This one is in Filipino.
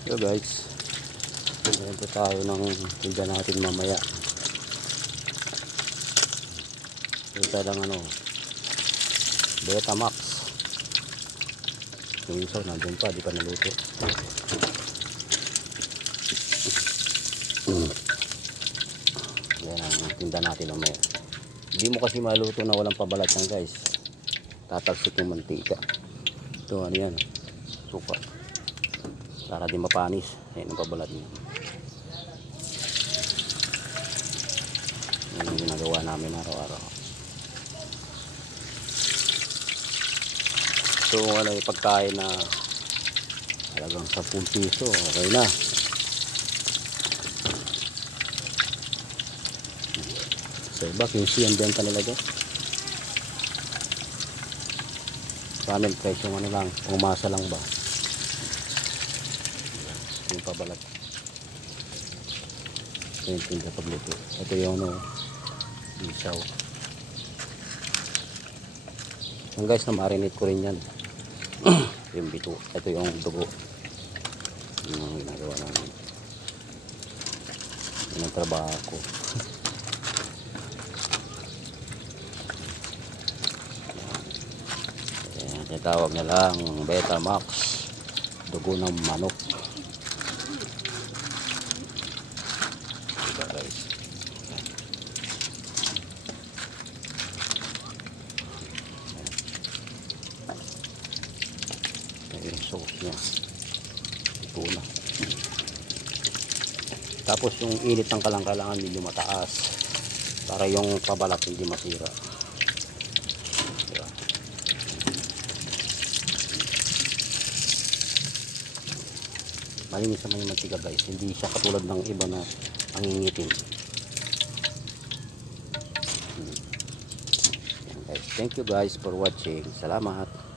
So guys, ito tayo ng tinda natin mamaya. Ito lang Betamax. Yung isa nandun pa, di pa naluto. Yan ang tinda natin mamaya. Hindi mo kasi maluto na walang pabalat yan guys. Tatalsik yung mantika. Ito yan, suka. Para di mapanis. Ayan ang pabalat niya. Yan ang ginagawa namin araw-araw. So yung pagkain na talagang 10 piso, okay na. So iba 15 ang benta nila dyan. Panel price yung lang, umasa lang ba yung pabalat. Ito yung tinda pagluto. Ito yung isaw. Yung guys, na marinate ko rin yan. Yung bito. Ito yung dugo. Yung ginagawa namin. Yan ang trabaho ko. Yan, tinatawag na lang Betamax. Dugo ng manok. Diba guys? Yung sauce niya ito na. Tapos yung init ng kailangan medyo mataas para yung pabalat hindi masira. Diba? Malinis naman yung mantika guys, hindi siya katulad ng iba na ang ingitin. Yan guys, thank you guys for watching. Salamat.